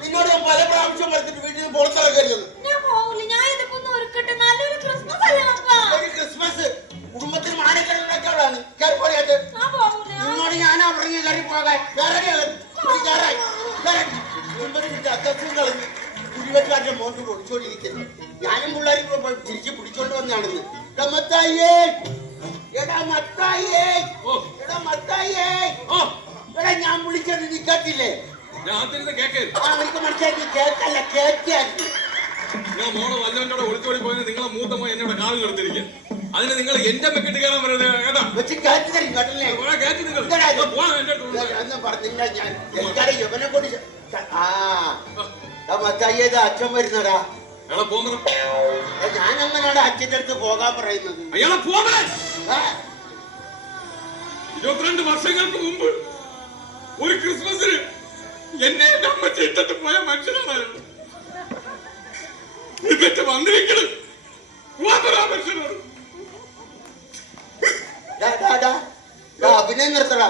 നിന്നോട് പല പ്രാവശ്യം പറഞ്ഞിട്ട് വീട്ടിൽ നിന്ന് പുറത്തിറക്കരുത്. ക്രിസ്മസ് കുടുംബത്തിന് മാനക്കേടുണ്ടാക്കാനാണ് കയറിപ്പോയാട്ട്. നിന്നോട് ഞാനാ പറഞ്ഞു കയറി പോകാൻ. കുടുംബത്തിന് അത്യാവശ്യം കളഞ്ഞ് കുടിവെക്കാരുടെ മോട്ട് പൊടിച്ചോണ്ടിരിക്കുന്നു. ഞാനും പിള്ളേരും തിരിച്ച് പിടിച്ചോണ്ട് വന്നാണെന്ന്. ഞാൻ വിളിച്ചത് നീ കേട്ടില്ലേ? അവർക്ക് മനസ്സിലാക്കി കേക്കല്ല കേക്കായിരുന്നു. ഞാൻ മോളെ വല്ലവന്റെ ഒളിച്ചോടി പോയത് നിങ്ങളെ മൂത്ത മോൻ എന്നോട് കാല് നിർത്തിരിക്കുക. അതിന് നിങ്ങൾ എന്റെ മെക്കിട്ട് കയറാൻ പറയുന്നത് ഏതാ? അച്ഛൻ വരുന്നടാ. ഞാൻ അങ്ങനെയാണ് അച്ഛൻ്റെ അടുത്ത് പോകാൻ പറയുന്നത്. 22 വർഷങ്ങൾക്ക് മുമ്പ് ഒരു ക്രിസ്മസിന് എന്നെ എന്റെ അമ്മ ഇട്ടിട്ട് പോയ മനുഷ്യനാണ് ഇതൊക്കെ വന്നിരിക്കണം. മനുഷ്യനാണ്. അഭിനയം നിർത്തടാ.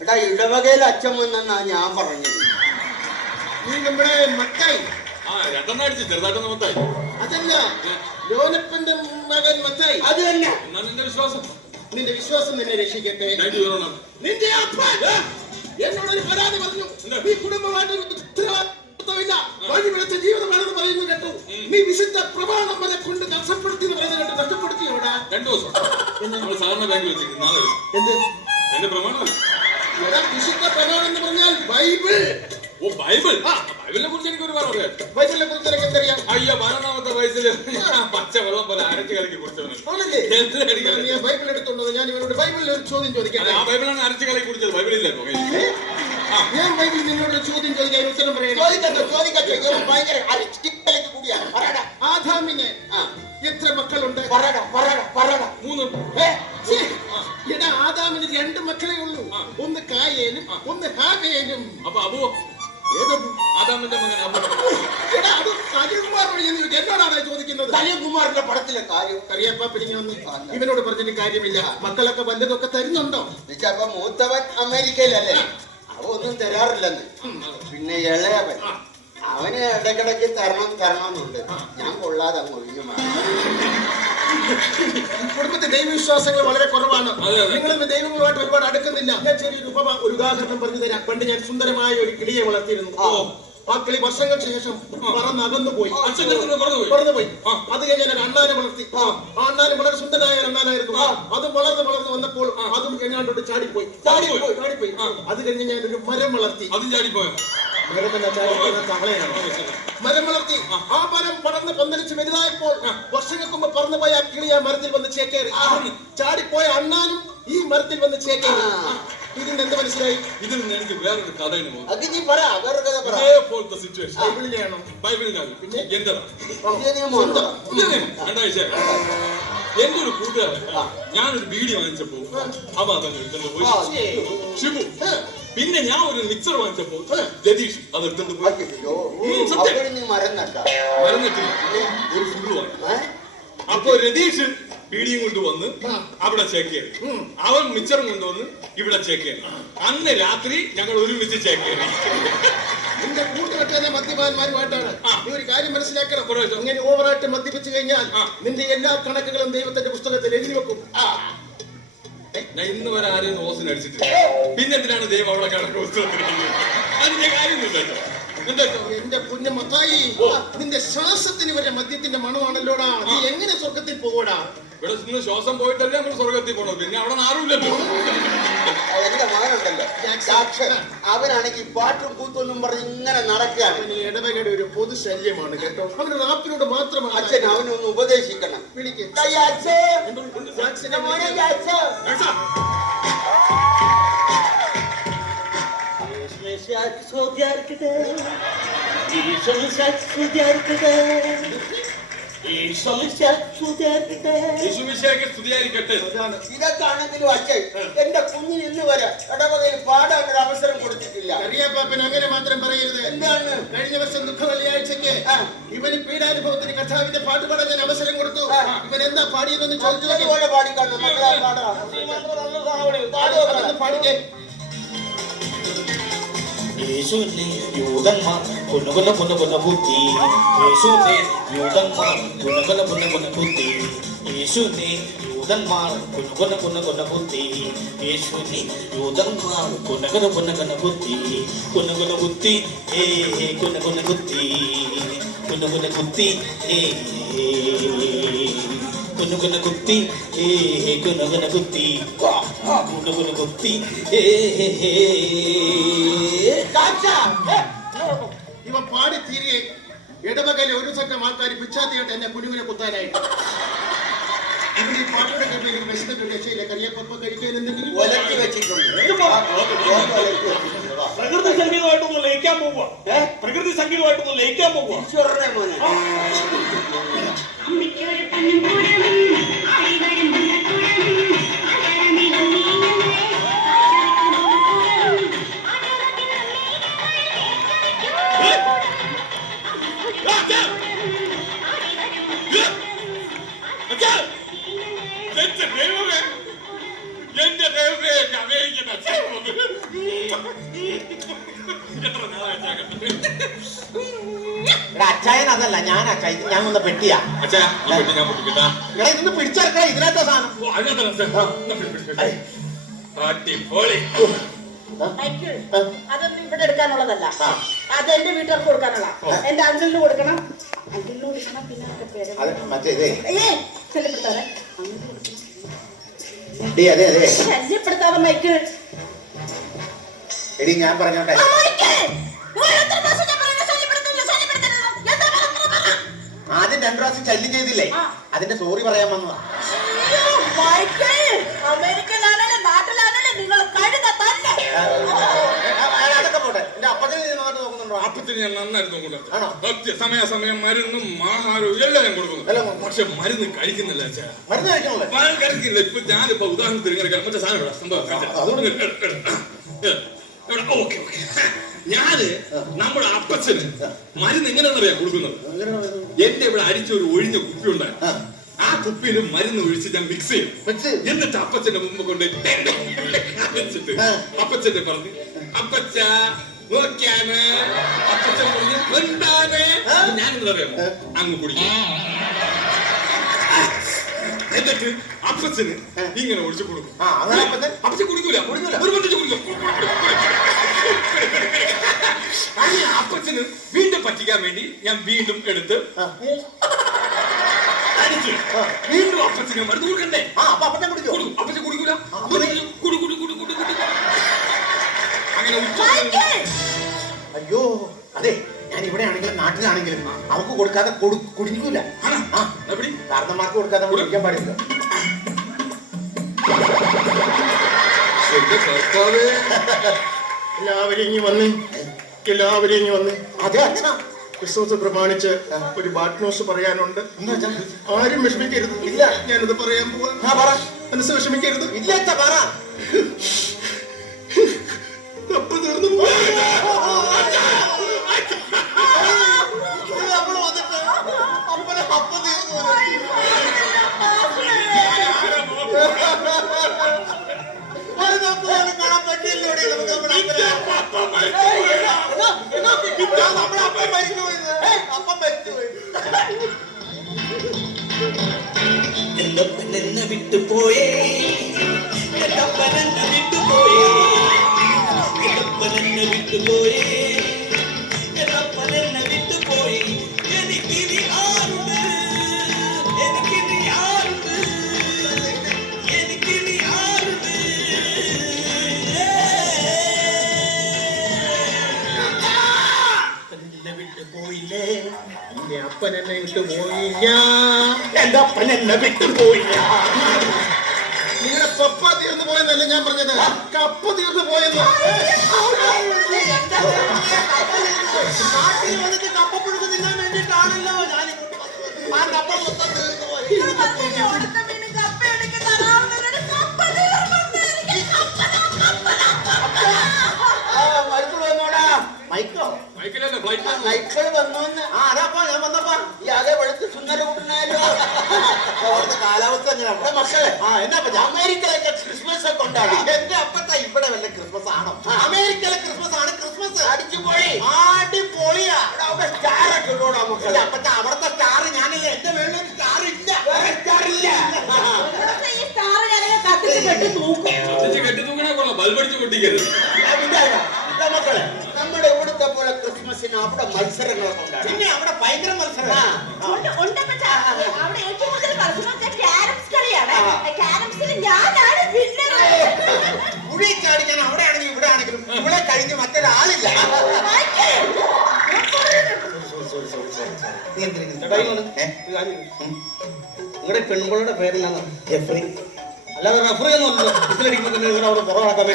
എടാ ഇടവകയിൽ അച്ഛൻ വന്നാ ഞാൻ പറഞ്ഞത്. നീ നമ്മുടെ മത്തായി രണ്ടെണ്ണം അടിച്ച് ചെറുതായിട്ടൊന്ന് മത്തായി. അതല്ല, ലോനപ്പന്റെ മകൻ മത്തായി. അത് തന്നെ. എന്നാ നിന്റെ വിശ്വാസം? നിന്റെ വിശ്വാസം നിന്നെ രക്ഷിക്കട്ടെ. നിന്റെ അപ്പൻ എന്നോടൊരു പരാതി പറഞ്ഞു. ഈ കുടുംബമായിട്ടൊരു ഉത്തരവാദിത്വമില്ല, വഴിപിഴച്ച ജീവിതമാണെന്ന് പറയുന്നു കേട്ടു. നീ വിശുദ്ധ പ്രമാണം വരെ കൊണ്ട് നഷ്ടപ്പെടുത്തി എന്ന് പറയുന്നത് കേട്ടു. നഷ്ടപ്പെടുത്തിയോടാ? 2 ദിവസം നമ്മൾ സാധാരണ ബാങ്കിൽ വെച്ചിരിക്കും. നാളെ എന്ത് എന്റെ പ്രമാണം? വിശുദ്ധ പ്രമാണം എന്ന് പറഞ്ഞാൽ ബൈബിൾ. ഓ ബൈബിൾ. ബൈബിളിനെ കുറിച്ച് എനിക്ക് ഒരുപാട് അറിയാം. ബൈബിളിനെ കുറിച്ച് എനിക്ക് എന്തറിയാം? അയ്യോ 12ാമത്തെ വയസ്സിൽ പച്ച വെള്ളം പോലെ അരച്ച് കലക്കി കുടിച്ചവനാണ്. ബൈബിൾ എടുത്തുണ്ടോ? ഞാൻ ഇവരോട് ബൈബിളിൽ ഒരു ചോദ്യം ചോദിക്കാം. ആ ബൈബിളാണ് അരച്ച് കലക്കി കുടിച്ചത്. ബൈബിളില്ലേ? ഞാൻ ബൈബിളിൽ നിന്നോട് ചോദ്യം ചോദിക്കാൻ ഉത്തരം പറയാം. ആദാമിന് എത്ര മക്കളുണ്ട്? 3. എടാ, ആദാമിന് 2 മക്കളെ ഉള്ളൂ. ഒന്ന് കായേനും ഒന്ന് ഹാബേലും. അപ്പൊ അബു ആദാമിന്റെ മകൻ അബു. എടാ, അത് കലികുമാർ എന്നോടാണ് ചോദിക്കുന്നത്. കലികുമാറിന്റെ പടത്തിലെ കാര്യം കറിയപ്പ പിടിഞ്ഞൊന്നും ഇവനോട് പറഞ്ഞിട്ട് കാര്യമില്ല. മക്കളൊക്കെ വല്ലതൊക്കെ തരുന്നുണ്ടോ? അപ്പൊ മൂത്തവൻ അമേരിക്കയിലല്ലേ, അവ ഒന്നും തരാറില്ലെന്ന്. പിന്നെ ഇളയവൻ അവന് ഇടയ്ക്കിടയ്ക്ക് തരണമെന്നുണ്ട്. ഞാൻ കൊള്ളാതെ അങ്ങ് ഒഴിഞ്ഞു മാറി. കുടുംബത്തിൽ ദൈവവിശ്വാസങ്ങൾ വളരെ കുറവാണ്. നിങ്ങൾ ദൈവങ്ങളുമായിട്ട് ഒരുപാട് അടുക്കുന്നില്ല. ഞാൻ ചെറിയൊരു ഒരു ഉദാഹരണം പറഞ്ഞു തരാം. പണ്ട് ഞാൻ സുന്ദരമായ ഒരു കിളിയെ വളർത്തിയിരുന്നു. ആ കിളി വർഷങ്ങൾക്ക് ശേഷം പറന്നകന്നു പോയി. പറന്നുപോയി. അത് കഴിഞ്ഞ് ഞാൻ അണ്ണാനെ വളർത്തി. ആ അണ്ണാന് വളരെ സുന്ദരനായ അണ്ണാനായിരുന്നു. അത് വളർന്ന് വന്നപ്പോൾ അതും എങ്ങാണ്ടോട്ട് ചാടിപ്പോയി. അത് കഴിഞ്ഞ് ഞാൻ ഒരു മരം വളർത്തി. അതും ചാടിപ്പോയോ? മരം വളർത്തി. ആ മരം പടർന്ന് പന്തലിച്ച് വലുതായപ്പോൾ വർഷങ്ങൾക്ക് മുമ്പ് പറന്നുപോയ ആ കിളി ആ മരത്തിൽ വന്ന് ചേക്കേറി. ചാടിപ്പോയ അണ്ണാനും ഈ മരത്തിൽ വന്ന് ചേക്കേറി. ഇതിന് എന്ത് മനസ്സിലായി? ഇതിൽ നിന്ന് എനിക്ക് വേറൊരു കഥയാണ്. ബൈബിളിലെയാണോ? ബൈബിളിലാണ്. പിന്നെ എന്താണ്? എന്റെ ഒരു കൂട്ടുകാരൻ ഞാനൊരു ബീഡി വാങ്ങിച്ചപ്പോ അവ അതെടുത്തോണ്ട് പോയി. ഷിബു. പിന്നെ ഞാൻ ഒരു മിക്സർ വാങ്ങിച്ചപ്പോ രതീഷ് അതെടുത്തോണ്ട് പോയി. മറന്നിട്ടില്ല, ഒരു ഫുള്ള് വാങ്ങി. അപ്പൊ രതീഷ് ബീഡിയും കൊണ്ടുവന്ന് അവിടെ ചേക്കേറി. അവൻ മിച്ചറും കൊണ്ടുവന്ന് ഇവിടെ ചേക്കേറി. അന്ന് രാത്രി ഞങ്ങൾ ഒരുമിച്ച് ചേക്കേറി. നിന്റെ കൂട്ടുകെട്ടുകാരെ മദ്യപാന്മാരുമായിട്ടാണ്. നീ ഒരു കാര്യം മനസ്സിലാക്കണം. ഇങ്ങനെ ഓവറായിട്ട് മദ്യപിച്ചു കഴിഞ്ഞാൽ നിന്റെ എല്ലാ കണക്കുകളും ദൈവത്തിന്റെ പുസ്തകത്തിൽ എഴുതി വെക്കും. ഞാൻ ഇന്ന് വരെ ആരെയും ഓസിന് അടിച്ചിട്ടില്ല. പിന്നെന്തിനാണ് ദൈവം അവിടെ കണക്ക് പുസ്തകത്തിരിക്കുന്നത്? അതിന്റെ കാര്യമൊന്നുമില്ലല്ലോ. എന്റെ കുഞ്ഞു മത്തായി, നിന്റെ ശ്വാസത്തിന് വരെ മദ്യത്തിന്റെ മണമാണല്ലോടാ. നീ എങ്ങനെ സ്വർഗത്തിൽ പോകൂടാ? ഇവിടെ നിന്ന് ശ്വാസം പോയിട്ടല്ലേ നമ്മൾ സ്വർഗത്തിൽ പോകണം. പിന്നെ അവിടെ ആരുമില്ലല്ലോ. എന്റെ മകനുണ്ടല്ലോ അവനാണെങ്കിൽ പാട്ടും കൂത്തൊന്നും പറഞ്ഞ് ഇങ്ങനെ നടക്കുകയാണ്. ഇടവകയുടെ ഒരു പൊതു ശല്യമാണ് കേട്ടോ. അവന് റാപ്പിനോട് മാത്രമാണ്. അച്ഛൻ അവനൊന്ന് ഉപദേശിക്കണം. വിളിക്ക്. യേശുമിശിഹായ്ക്ക് സ്തുതിയായിരിക്കട്ടെ. ഇതൊക്കെ ആണെങ്കിലും അച്ഛൻ എന്റെ കുഞ്ഞിന് ഇന്ന് വരെ ഇടവകയിൽ പാടാൻ ഒരു അവസരം കൊടുത്തിട്ടില്ല. കറിയാപ്പാപ്പൻ അങ്ങനെ മാത്രം പറയരുത്. എന്താണ്? കഴിഞ്ഞ വർഷം ദുഃഖ വെള്ളിയാഴ്ചക്ക് ഇവന് പീഡാനുഭവത്തിന് കർത്താവിന്റെ പാട്ട് പാടാൻ ഞാൻ അവസരം കൊടുത്തു. ഇവൻ എന്താ പാടിയതെന്ന് ചോദിച്ചു. അതുപോലെ പാടിക്കാണും മക്കളെ പാടാം. പാടിക്കേ. യേശുവിനെ യൂതന്മാർ പുനകുല പുനകുല ബുദ്ധി യേശുവിനെ യൂതന്മാർ പുനകുല പുനകുല ബുദ്ധി യേശുവിനെ യൂതന്മാർ പുനകുല പുനകുല ബുദ്ധി യേശുവിനെ യൂതന്മാർ പുനകുല പുനകുല ബുദ്ധി പുനകുല ബുദ്ധി പുനകുല ബുദ്ധി പുനകുല ബുദ്ധി കുനുകുന കുത്തി കുനുകുന കുത്തി കുനുകുന കുത്തി ഇവ പാടി തീരെ ഇടവകയിലെ ഒരു സംഘം ആൾക്കാർ പിച്ചാത്തിയായിട്ട് എന്നെ കുനുകുനെ കുത്താനായിട്ട്. ഇവിടെ ഈ പാട്ടുടെ കമ്പനിയിൽ വിശന്നിട്ട് രക്ഷയില്ല. കറിയപ്പ കഴിക്കാനെന്തെങ്കിലും ഒലക്കി വെച്ചിട്ടുണ്ട്. പ്രകൃതി സംഗീതമായിട്ടൊന്ന് ലയിക്കാൻ പോവുക. പ്രകൃതി സംഗീതമായിട്ടൊന്ന് ലയിക്കാൻ പോവുക. ഈശ്വരനെ മോനെ. എന്റെ ദൈവമേ, അമേരിക്കൻ അച്ഛൻ എത്ര അച്ചായൻ അതല്ല, ഞാൻ അച്ചായ, ഞാൻ വന്ന പെട്ടിയാ. അച്ഛാ, ഈ പെട്ടി ഞാൻ പൊട്ടിക്കട്ടാ. എടാ ഇതൊന്ന് പിടിച്ചെടുക്കണ ഇതിനകത്ത സാധനം. ഓ, അതിനകത്താണ് അടിപൊളി. അതൊന്നും ഇവിടെ എടുക്കാനുള്ളതല്ല, അത് എന്റെ വീട്ടുകാർക്ക് കൊടുക്കാനുള്ള. എന്റെ അങ്കിളിന് കൊടുക്കണം, അങ്കിളിന് കൊടുക്കണം. പിന്നെ അത് മറ്റേ ഇതേ ശല്യപ്പെടുത്താതെ അതെ അതെ ശല്യപ്പെടുത്താതെ മൈക്ക്. എടി ഞാൻ പറഞ്ഞോട്ടെ, ആദ്യം 2 പ്രാവശ്യം ശല്യം ചെയ്തില്ലേ, അതിന്റെ സോറി പറയാൻ വന്നതാ. അമേരിക്കയിലാണല്ലേ നാട്ടിലാണല്ലേ നിങ്ങൾ കഴുത തന്നെ. അതൊക്കെ പോട്ടെ, എന്റെ അപ്പത്തിന് നന്നായിട്ട് നോക്കുന്നുണ്ടോ? അപ്പത്തിന് ഞാൻ നന്നായിട്ട് നോക്കുന്നുണ്ട്. ആണോ? സമയാസമയം മരുന്നും ആഹാരവും എല്ലാം ഞാൻ കൊടുക്കുന്നു. പക്ഷെ മരുന്ന് കഴിക്കുന്നില്ല അച്ഛാ. മരുന്ന് കഴിക്കണല്ലേ? മരുന്ന് കഴിക്കില്ല. ഇപ്പൊ ഞാനിപ്പോ ഉദാഹരണത്തിന് ഇങ്ങനെ മറ്റേ സാധനം ഇവിടെ സംഭവം ഓക്കെ ഓക്കെ. ഞാന് നമ്മുടെ അപ്പച്ചന് മരുന്ന് എങ്ങനെയാണെന്നറിയാം കൊടുക്കുന്നത്. എന്റെ ഇവിടെ അരിച്ചൊരു ഒഴിഞ്ഞ കുപ്പി ഉണ്ടായിരുന്നു. ആ കുപ്പിയിൽ മരുന്ന് ഒഴിച്ച് ഞാൻ മിക്സ് ചെയ്യും. എന്നിട്ട് അപ്പച്ചന്റെ മുമ്പ് കൊണ്ട് വെച്ചിട്ട് അപ്പച്ചന്റെ പറഞ്ഞു, അപ്പച്ച നോക്കിയാണ്. അപ്പച്ചൻ പറഞ്ഞു എന്താണ്? ഞാനെന്താ അറിയാമോ, അങ്ങ് കുടിക്കും. എന്നിട്ട് അപ്പച്ചന് ഇങ്ങനെ ഒഴിച്ചു കൊടുക്കും. അപ്പച്ചൻ കുടിക്കൂല, നിർബന്ധിച്ച് കുടിക്കും. അങ്ങനെ അപ്പച്ചന് വീണ്ടും പറ്റിക്കാൻ വേണ്ടി ഞാൻ വീണ്ടും എടുത്ത് അടിച്ച് വീണ്ടും അപ്പച്ചന് മരുന്ന് കൊടുക്കണ്ടേ? അപ്പച്ചൻ കുടിക്കൂല. അങ്ങനെ അയ്യോ അതെ, ഞാൻ ഇവിടെ ആണെങ്കിലും നാട്ടിലാണെങ്കിലും അവർക്ക് കൊടുക്കാതെ കുടിക്കൂല. കാരണന്മാർക്ക് കൊടുക്കാതെ കുടിക്കാൻ പാടില്ല. എല്ലാവരും ഇങ്ങി വന്ന്, എല്ലാവരും ഇങ്ങി വന്ന്. അതെ അച്ഛനാ, ക്രിസ്മസ് പ്രമാണിച്ച് ഒരു ബാഡ് ന്യൂസ് പറയാനുണ്ട്. ആരും വിഷമിക്കരുത്. ഇല്ല, ഞാനത് പറയാൻ പോവാ. മനസ്സ് വിഷമിക്കരുത്. ഇല്ല അച്ഛ പറ. കപ്പ് തീർന്നു. എന്നപ്പൻ എന്നെ വിട്ടുപോയേ, എന്നപ്പൻ എന്നെ വിട്ടുപോയേ, എന്നപ്പൻ എന്നെ വിട്ടുപോയേ, എന്നപ്പൻ എന്നെ വിട്ടുപോയി. എനിക്കിനി ആരുണ്ട്, എനിക്കിനി ആരുണ്ട്, എനിക്കിനി ആരുണ്ട്. എന്നെ വിട്ടു പോയില്ലേ, എന്റെ അപ്പൻ എന്നെ വിട്ടു പോയില്ല, എന്റെ അപ്പൻ എന്നെ വിട്ടു പോയില്ല. നിങ്ങളുടെ പപ്പ തീർന്നു പോയെന്നല്ല ഞാൻ പറഞ്ഞത്, കപ്പ തീർന്നു പോയെന്ന്. നാട്ടിൽ വന്നിട്ട് കപ്പപ്പുഴുക്ക് തിന്നാൻ വേണ്ടിയിട്ടാണല്ലോ ഞാൻ ഇങ്ങോട്ട് വന്നത്. ആ കപ്പ മൊത്തം തീർന്നു പോയി. നിങ്ങൾ പറഞ്ഞില്ലേ, ഉണക്ക മീനും കപ്പയും എനിക്ക് തരാമെന്നൊരു കപ്പ തീർന്നെന്ന്. എനിക്ക് കപ്പ. ആ മൈക്കിൾ വന്നോടാ. മൈക്കോ മൈക്കിലല്ലേ ഫ്ലൈറ്റ് മൈക്കിൾ വന്നോന്ന്. ആ അതാപ്പാ ഞാൻ വന്നപ്പാ. ഈ ആകെ വെളുത്ത് സുന്ദര കൂട്ടനായല്ലോ. അവിടുത്തെ കാലാവസ്ഥ എങ്ങനെയാ ഇവിടെ മക്കളെ ആ എന്നാ അമേരിക്കയിലൊക്കെ ക്രിസ്മസ് ഒക്കെ ഉണ്ടാടി. എന്റെ അപ്പത്ത ഇവിടെ വല്ല ക്രിസ്മസ് ആണോ? അമേരിക്കയിലെ ക്രിസ്മസ് ആണ് ക്രിസ്മസ്. അടിച്ചുപൊളി. അടിപൊളിയാ. അവിടെ സ്റ്റാർ ഒക്കെ ഉള്ളോടാ എന്റെ മക്കളെ. അപ്പത്ത അവിടുത്തെ സ്റ്റാർ ഞാനില്ല. എന്റെ വീട്ടിൽ സ്റ്റാർ ഇല്ല. സ്റ്റാർ ഇല്ല. ഇവിടുത്തെ ഈ സ്റ്റാർ ഞാനൊക്കെ കത്തിച്ച് കെട്ടി തൂക്കും. കത്തിച്ച് കെട്ടി തൂക്കണേ കൊള്ളാം, ബൾബടിച്ച് പൊട്ടിക്കരുത്. മക്കളെ നമ്മുടെ ഇവിടുത്തെ പോലെ ക്രിസ്മസിന് അവിടെ മത്സരങ്ങളൊക്കെ ഉണ്ടാകും. പിന്നെ അവിടെ ഭയങ്കര മത്സരം. ഉണ്ട് പക്ഷേ അവിടെ ഏറ്റവും കൂടുതൽ മത്സരം ക്യാരംസ് കളിയാണ്. ക്യാരംസിൽ ഞാനാണ് വിന്നർ. കുഴി ചാടിക്കാൻ അവിടെ ആണെങ്കിലും ഇവിടെ ആണെങ്കിലും ഇവിടെ കഴിഞ്ഞ് മറ്റൊരാളില്ല. നീ നിങ്ങളുടെ പെൺപിള്ളയുടെ പേരെന്താണ്? ജെഫ്രി. അല്ലാതെ റഫറി ഒന്നുമല്ലോ. ഇതിലടിക്കുമ്പോൾ തന്നെ നിങ്ങൾ അവിടെ പുറമാക്കാൻ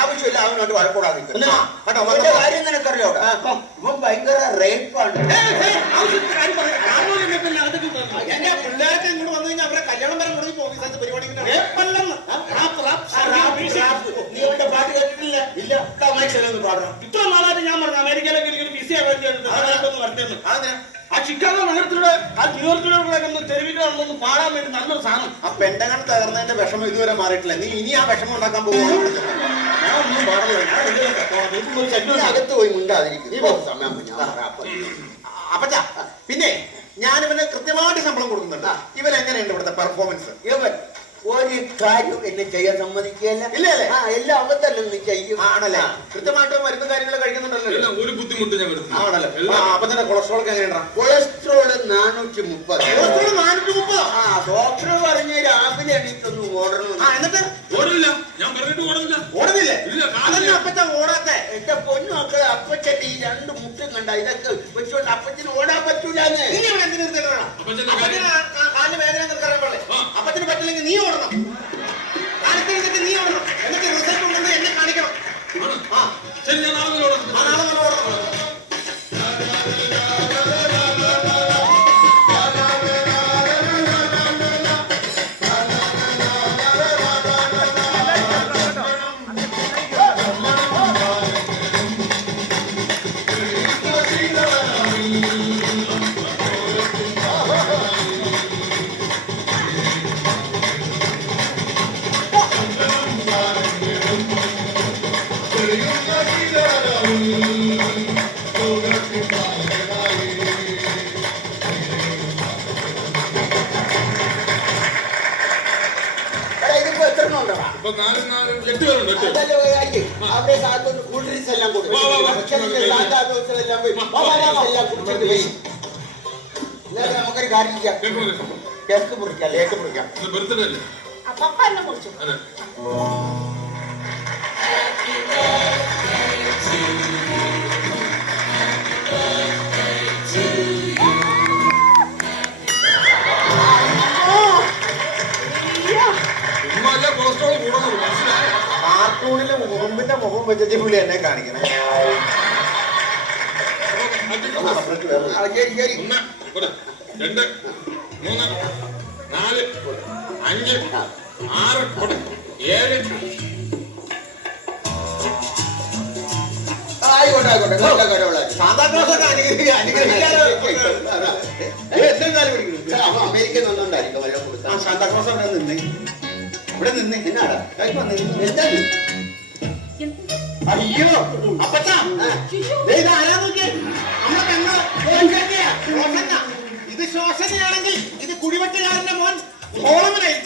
ആവശ്യമില്ല അവനോട്ട് വഴക്കൂടാതെ എന്നാ? കേട്ടോ, അവന്റെ കാര്യം നിനക്കറിയോ? ഇവൻ ഭയങ്കര റേപ്പാണ്. എന്റെ പിള്ളേർക്ക് ഇങ്ങോട്ട് വന്നു കഴിഞ്ഞാൽ അവരെ കല്യാണം വരെ മുടങ്ങി പോകും. ഈ സ്ഥലത്ത് പരിപാടി നീ അവന്റെ പാട്ട് കേട്ടിട്ടില്ല? ഇല്ല. മൈക്കിലൊന്ന് പാടണം. ഇത്ര നാളായിട്ട് ഞാൻ പറഞ്ഞു അമേരിക്കയിലേക്ക് എനിക്കൊരു വിസ വരട്ടെന്ന്. അതെന്തിനാ? ആ ചിക്കാഗോ നഗരത്തിലൂടെ ആ ന്യൂയോർക്കിലൂടെ ഒന്ന് തെരുവിലൊന്ന് പാടാൻ വേണ്ടി നല്ലൊരു സാധനം. ആ പെണ്ടകൺ തകർന്നതിന്റെ വിഷമം ഇതുവരെ മാറിയിട്ടില്ല. നീ ഇനി ആ വിഷമം ഉണ്ടാക്കാൻ പോകുന്നു. ഞാൻ ഒന്നും പാടില്ല. ഞാൻ നീ അകത്ത് പോയി മിണ്ടാതിരിക്കും. നീ പോകുന്ന സമയം ഞാൻ പറയാം. അപ്പൊ അപ്പച്ചാ പിന്നെ ഞാൻ ഇവന് കൃത്യമായിട്ട് ശമ്പളം കൊടുക്കുന്നുണ്ട്. ഇവൻ എങ്ങനെയുണ്ട് ഇവിടുത്തെ പെർഫോമൻസ്? ഇവൻ ഒരു കാര്യം എന്നെ ചെയ്യാൻ സമ്മതിക്കുകയല്ല. ഇല്ല അല്ലേ? എല്ലാം അവൻ തന്നെ നീ ചെയ്യും. ആണല്ലേ? കൃത്യമായിട്ട് മരുന്ന് കാര്യങ്ങൾ കഴിക്കുന്നുണ്ടല്ലോ. എല്ലാം ഒരു ബുദ്ധിമുട്ട് ഞാൻ വരുന്നു. ആണല്ലേ? അപ്പച്ചന്റെ കൊളസ്ട്രോൾ ഒക്കെ എങ്ങനെയുണ്ടാ? കൊളസ്ട്രോള് 430. കൊളസ്ട്രോൾ 430. ഡോക്ടർ പറഞ്ഞ് രാവിലെ എണീറ്റൊന്ന് ഓടണം. എന്നിട്ട് ഓടില്ല, ഞാൻ പറഞ്ഞിട്ട് ഓടുന്നില്ല. ഓടുന്നില്ലേ? ഇല്ല, അതന്നെ അപ്പച്ച ഓടാത്തെ. എന്റെ പൊന്നു മക്കളെ, അപ്പച്ചന്റെ ഈ 2 മുട്ടും കണ്ട ഇതൊക്കെ വെച്ചുകൊണ്ട് അപ്പച്ചന് ഓടാൻ പറ്റൂലെന്ന്. നീ ഇവിടെ എന്തിനു നിൽക്കണം? അപ്പച്ചന്റെ കാര്യം കാലിന് വേദന നിൽക്കാൻ പോലെ. അപ്പച്ചന് പറ്റില്ലെങ്കിൽ നീ ഓടണം. കാലത്ത് എഴുതിട്ട് നീ ഓടണം. എന്നിട്ട് റിസൾട്ട് ഉണ്ടെന്ന് എന്നെ കാണിക്കണം. ആണ്. ശരി, ഞാൻ നാളെ മുതൽ ഓടാം. നാളെ നല്ല ഓടണം. ഇതിപ്പോ എത്ര ഉണ്ടോ? ഇപ്പൊ 4 8 പേരുണ്ട്. 8 അതല്ലേ ഒരു കാര്യം. അവിടെ കാത്തൊന്ന് കൂൾ ഡ്രിങ്ക്സ് എല്ലാം കൊടുക്കും. വാ, വാ, വാ. എല്ലാം പോയി എല്ലാം കുടിച്ചിട്ട് പോയി. എന്നാലും നമുക്കൊരു കാര്യം ചെയ്യാം. കേക്ക് മുറിക്കാം, ലേക്ക് മുറിക്കാം. ബർത്ത്ഡേ അല്ലേ? പപ്പ എന്നെ കുറിച്ചു. അതെ. ഉമ്മല്ല കൊളസ്ട്രോൾ കൂടുന്നത് മനസ്സിലായോ? കാർട്ടൂണിലെ ഉറുമ്പിന്റെ മുഖം വെച്ചിട്ട് പുള്ളി എന്നെ കാണിക്കണേ. ശരി ശരി. 1 2 3 4 5 6 7 ആയിക്കോട്ടെ ആയിക്കോട്ടെ. നല്ല കാര്യമുള്ള സാന്താക്ലോസൊക്കെ അനുഗ്രഹിക്കാനോ? എന്തെങ്കിലും പിടിക്കുന്നു. അപ്പൊ അമേരിക്കയിൽ നിന്നുണ്ടായിരിക്കും വല്ലതും ആ കൊടുത്താൽ. സാന്താക്ലോസ് അവിടെ നിന്നേ. ഇവിടെ നിന്നേ. എന്നാടാ എന്താ? അയ്യോ അപ്പച്ചാ, ദേ ഇത് ആരാ നോക്കിയേ? നമ്മളെ പെങ്ങള് ശോഷന. ഇത് ശോഷനയാണെങ്കിൽ ഇത് കുടിവെട്ടുകാരന്റെ മോൻ ഓളമനായി.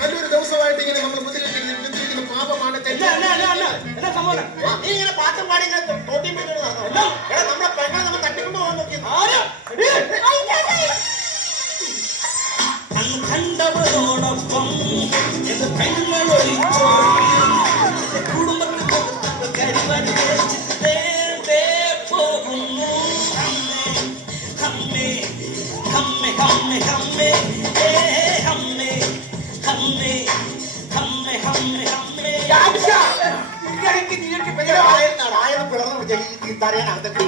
നല്ലൊരു ദിവസമായിട്ട് ഇങ്ങനെ നമ്മൾ മുദ്രയിട്ടിരിക്കുന്ന പാപമാണ് തെറ്റ്. നീ ഇങ്ങനെ പാട്ടും പാടി ഇങ്ങനെ തോട്ടിയും പോയി നടന്നോ? എടാ നമ്മളെ പെങ്ങളെ നമ്മൾ തട്ടിക്കൊണ്ട് പോകാൻ നോക്കി. കണ്ടവരോടൊപ്പം എന്റെ പെങ്ങളൊഴിച്ചോ കുടുംബത്തിൽ കരിവരച്ചിട്ടേ പോകുന്നു. ഹമ്മേ ഹമ്മേ ഹമ്മേ ഹമ്മേ ഹമ്മേ ഹമ്മേ ഹമ്മേ അല്ലെങ്കിൽ നീയൊക്കെ ആയത് പിളർന്നു പിടിച്ച ഈ തരയാനകത്തൊക്കെ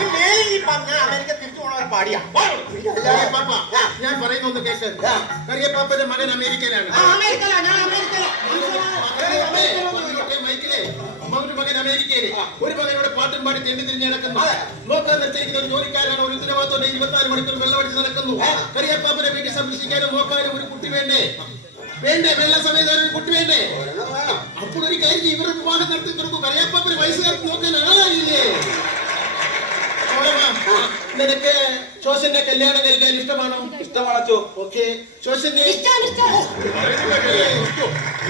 ഈ മേലിൽ ഈ പറഞ്ഞ അമേരിക്ക തിരിച്ചു പോണവർ പാടിയാ കറിയപ്പാപ്പ, ഞാൻ പറയുന്ന ഒന്ന് കേക്ക്. കറിയപ്പാപ്പന്റെ മകൻ അമേരിക്കയിലാണ്. അമേരിക്കയിലാ, ഞാൻ അമേരിക്കയിലാ. മൈക്കിലെ ഒരു മകൻ അമേരിക്കയില്, ഒരു മകനോട് പാട്ടും പാടി തെണ്ടി തിരിഞ്ഞ് നടക്കുന്നു. നോക്കാൻ നിർത്തിയിരിക്കുന്ന ഒരു ജോലിക്കാരാണ്. ഒരു ഉത്തരവാദിത്തോടെ 24 മണിക്കൂർ വെള്ളമടിച്ച് നടക്കുന്നു. കറിയപ്പാപ്പനെ വീട്ടിൽ സംരക്ഷിക്കാനും നോക്കാനും ഒരു കുട്ടി വേണ്ടേ? വെള്ള സമയത്ത് ഒരു കുട്ടി വേണ്ടേ? അപ്പോൾ ഒരു കാര്യം, ഇവരുടെ വിവാഹം നടത്തി തുറക്കും. കറിയപ്പാപ്പന് വയസ്സുകാർക്ക് നോക്കാൻ ആളായില്ലേ? നിനക്ക് ശോശന്റെ കല്യാണം കഴിക്കാൻ ഇഷ്ടമാണോ? ഇഷ്ടമാണോ? ഓക്കെ, ശോശന്റെ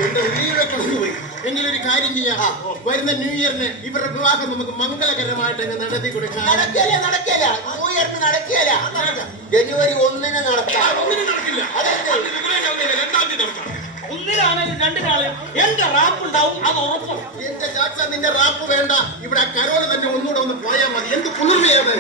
എന്റെ ഉള്ളിലൂടെ കൊണ്ടുപോയി. എങ്കിലൊരു കാര്യം ചെയ്യാം, വരുന്ന ന്യൂ ഇയറിന് ഇവരുടെ വിവാഹം നമുക്ക് മംഗളകരമായിട്ട് അങ്ങ് നടത്തി കൊടുക്കാം. നടക്കില്ല. ന്യൂ ഇയറിന് നടക്കില്ല. ജനുവരി 1-ന് നടത്താം. ഒന്നിനും നടക്കില്ല. രണ്ടാം തീയതി നടത്താം. ഒന്നിലാണെങ്കിലും രണ്ടിനാളും എന്റെ റാപ്പ് ഉണ്ടാവും, അത് ഉറപ്പും. എന്റെ ചാച്ച, നിന്റെ റാപ്പ് വേണ്ട. ഇവിടെ കരോള് തന്നെ ഒന്നുകൂടെ ഒന്ന് പോയാൽ മതി. എന്ത് കുളിർമയാണ്.